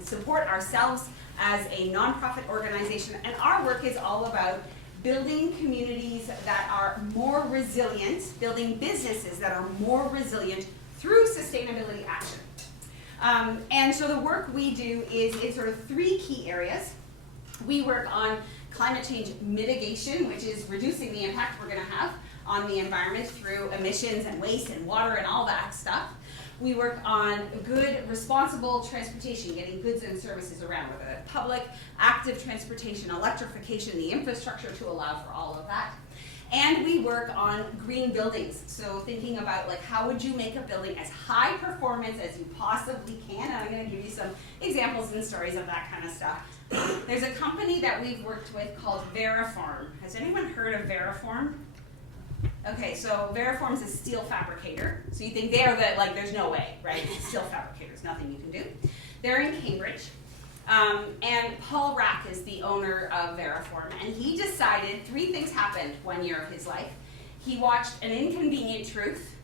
support ourselves as a nonprofit organization, and our work is all about building communities that are more resilient, building businesses that are more resilient through sustainability action. And so the work we do is in sort of three key areas. We work on climate change mitigation, which is reducing the impact we're going to have on the environment through emissions and waste and water and all that stuff. We work on good, responsible transportation, getting goods and services around, whether that's public, active transportation, electrification, the infrastructure to allow for all of that. And we work on green buildings. So thinking about like how would you make a building as high performance as you possibly can. And I'm going to give you some examples and stories of that kind of stuff. There's a company that we've worked with called Veriform. Has anyone heard of Veriform? Okay, so Veriform's a steel fabricator. So you think they're the, like, there's no way, right? Steel fabricators, nothing you can do. They're in Cambridge. And Paul Rack is the owner of Veriform. And he decided 3 things happened 1 year of his life. He watched An Inconvenient Truth.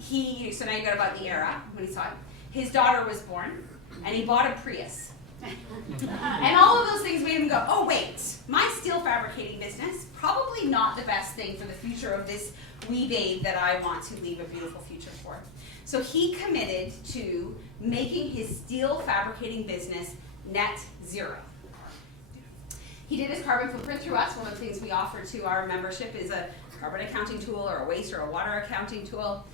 So now you got about the era when he saw it. His daughter was born, and he bought a Prius. And all of those things made him go, oh wait, my steel fabricating business, probably not the best thing for the future of this wee babe that I want to leave a beautiful future for. So he committed to making his steel fabricating business net zero. He did his carbon footprint through us. One of the things we offer to our membership is a carbon accounting tool or a waste or a water accounting tool.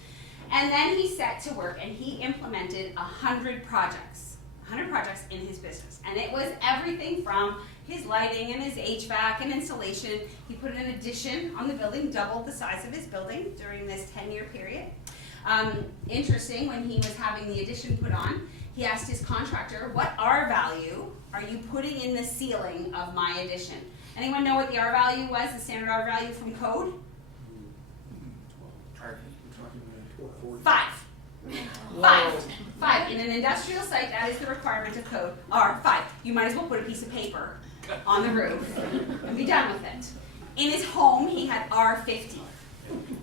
And then he set to work and he implemented 100 projects in his business. And it was everything from his lighting and his HVAC and insulation. He put an addition on the building, doubled the size of his building during this 10-year period. Interesting, when he was having the addition put on, he asked his contractor, what R value are you putting in the ceiling of my addition? Anyone know what the R value was, the standard R value from code? 5. 5. In an industrial site, that is the requirement of code, R5. You might as well put a piece of paper on the roof and be done with it. In his home, he had R50.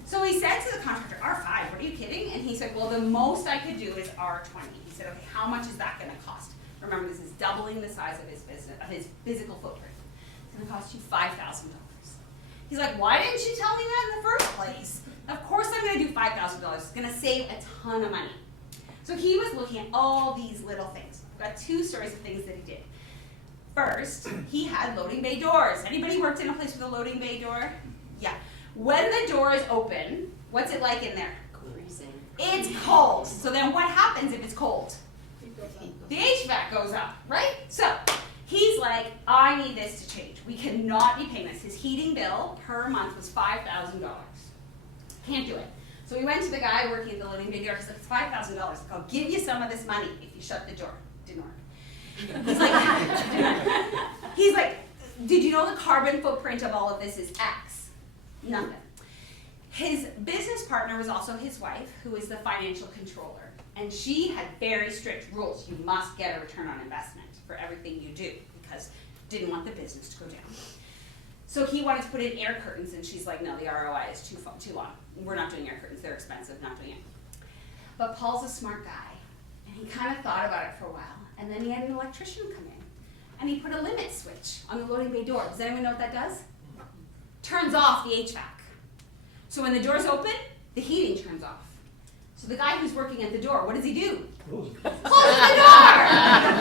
So he said to the contractor, R5, what are you kidding? And he said, well, the most I could do is R20. He said, okay, how much is that going to cost? Remember, this is doubling the size of his business, of his physical footprint. It's going to cost you $5,000. He's like, why didn't you tell me that in the first place? Of course I'm going to do $5,000. It's going to save a ton of money. So he was looking at all these little things. I've got 2 stories of things that he did. First, he had loading bay doors. Anybody worked in a place with a loading bay door? Yeah. When the door is open, what's it like in there? Freezing. It's cold. So then what happens if it's cold? The HVAC goes up, right? So he's like, I need this to change. We cannot be paying this. His heating bill per month was $5,000. Can't do it. So we went to the guy working at the loading bay door. He's like, it's $5,000. I'll give you some of this money if you shut the door. Didn't work. He's like, did you know the carbon footprint of all of this is X? Nothing. His business partner was also his wife, who is the financial controller. And she had very strict rules. You must get a return on investment for everything you do, because didn't want the business to go down. So he wanted to put in air curtains, and she's like, no, the ROI is too long. We're not doing air curtains. They're expensive, not doing it. But Paul's a smart guy, and he kind of thought about it for a while. And then he had an electrician come in, and he put a limit switch on the loading bay door. Does anyone know what that does? Turns off the HVAC. So when the door's open, the heating turns off. So the guy who's working at the door, what does he do? Closes the door!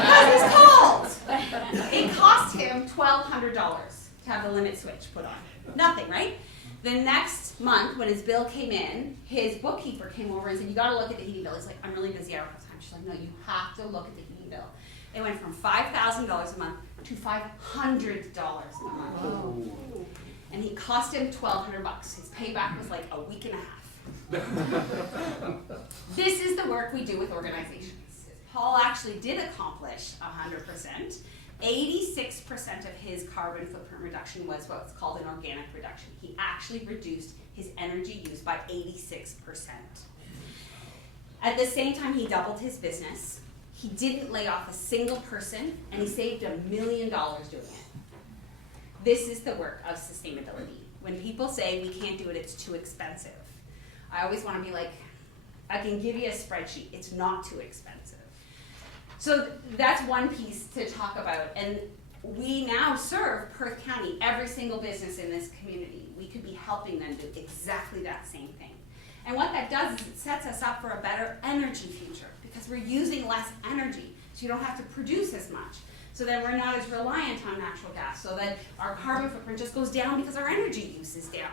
Because he's cold! It cost him $1,200 to have the limit switch put on. Nothing, right? The next month, when his bill came in, his bookkeeper came over and said, you gotta look at the heating bill. He's like, I'm really busy, I don't have time. She's like, no, you have to look at the heating bill. It went from $5,000 a month to $500 a month. Oh. And he cost him $1,200. His payback was like a week and a half. This is the work we do with organizations. Paul actually did accomplish 100%. 86% of his carbon footprint reduction was what's called an organic reduction. He actually reduced his energy use by 86%. At the same time, he doubled his business. He didn't lay off a single person, and he saved $1 million doing it. This is the work of sustainability. When people say we can't do it, it's too expensive, I always want to be like, I can give you a spreadsheet. It's not too expensive. So that's one piece to talk about. And we now serve Perth County, every single business in this community. We could be helping them do exactly that same thing. And what that does is it sets us up for a better energy future because we're using less energy, so you don't have to produce as much. So then we're not as reliant on natural gas, so that our carbon footprint just goes down because our energy use is down.